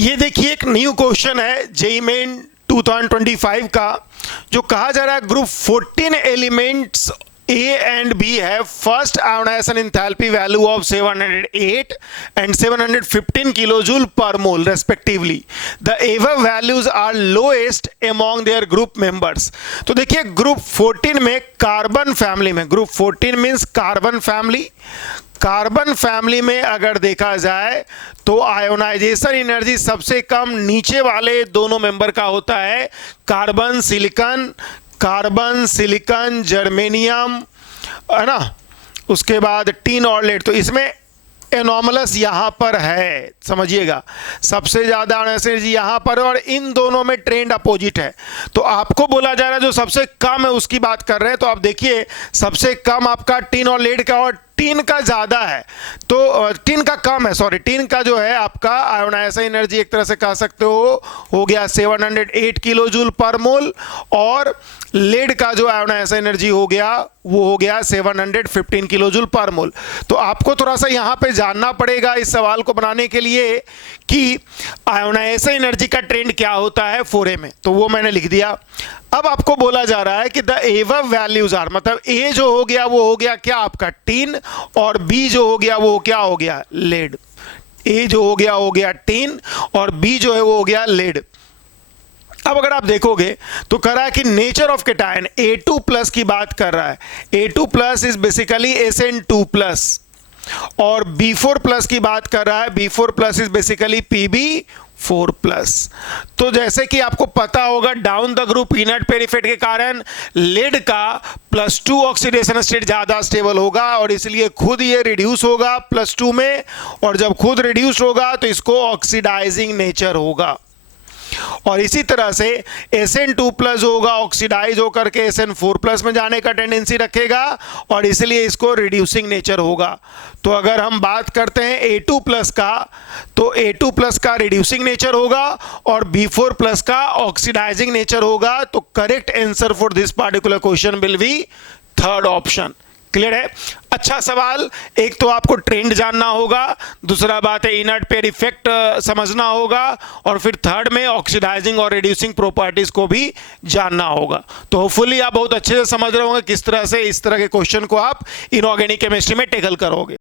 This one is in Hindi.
ये देखिए एक न्यू क्वेश्चन है जेईई मेन 2025 का, जो कहा जा रहा है group 14 elements A and B have first ionization enthalpy value of 708 and 715 kilojoule per mole respectively. The above values are lowest among their group members. तो देखिए ग्रुप 14 में कार्बन फैमिली में, group 14 means carbon family, carbon family में अगर देखा जाए तो आयोनाइजेशन एनर्जी सबसे कम नीचे वाले दोनों मेंबर का होता है, कार्बन सिलिकॉन जर्मेनियम, है ना, उसके बाद टिन और लेड। तो इसमें एनोमलस यहां पर है, समझिएगा, सबसे ज्यादा एनर्जी यहां पर है और इन दोनों में ट्रेंड अपोजिट है। तो आपको बोला जा रहा है जो सबसे कम है उसकी बात कर रहे हैं, तो आप देखिए सबसे कम आपका टिन और लेड का और टिन का ज्यादा है, तो टिन का कम है, सॉरी, टिन का जो है आपका आयोनाइजेशन एनर्जी एक तरह से कह सकते हो गया 708 किलो जूल पर मोल, और लेड का जो आयोनाइजेशन एनर्जी हो गया वो हो गया 715 किलो जूल पर मोल। तो आपको थोड़ा सा यहां पे जानना पड़ेगा इस सवाल को बनाने के लिए कि आयोनाइजेशन एनर्जी का ट्रेंड क्या होता है 4A में, तो वो मैंने लिख दिया। अब आपको बोला जा रहा है कि द एवर वैल्यूज आर, मतलब ए जो हो गया वो हो गया क्या आपका टिन, और बी जो हो गया वो क्या हो गया लेड। ए जो हो गया टिन और बी जो है वो हो गया लेड। अब अगर आप देखोगे तो कह रहा है कि nature of cation A2 plus की बात कर रहा है, A2 plus is basically SN2 plus, और B4 प्लस की बात कर रहा है, B4 plus is basically PB4 plus. तो जैसे कि आपको पता होगा down the group inert pair effect के कारण लेड का +2 ऑक्सीडेशन स्टेट ज्यादा स्टेबल होगा और इसलिए खुद ये रिड्यूस होगा +2 में, और जब खुद रिड्यूस होगा तो इसको ऑक्सीडाइजिंग नेचर होगा। और इसी तरह से SN2 प्लस होगा ऑक्सीडाइज होकर के SN4 प्लस में जाने का टेंडेंसी रखेगा और इसलिए इसको रिड्यूसिंग नेचर होगा। तो अगर हम बात करते हैं A2 प्लस का, तो A2 प्लस का रिड्यूसिंग नेचर होगा और B4 प्लस का ऑक्सीडाइजिंग नेचर होगा। तो correct answer for this particular question will be third option. Clear है? अच्छा सवाल। एक तो आपको ट्रेंड जानना होगा, दूसरा बात है इनर्ट पेयर इफेक्ट समझना होगा, और फिर थर्ड में ऑक्सीडाइजिंग और रिड्यूसिंग प्रॉपर्टीज को भी जानना होगा। तो होपफुली आप बहुत अच्छे से समझ रहे होंगे किस तरह से इस तरह के क्वेश्चन को आप इनऑर्गेनिक केमिस्ट्री में टैकल करोगे।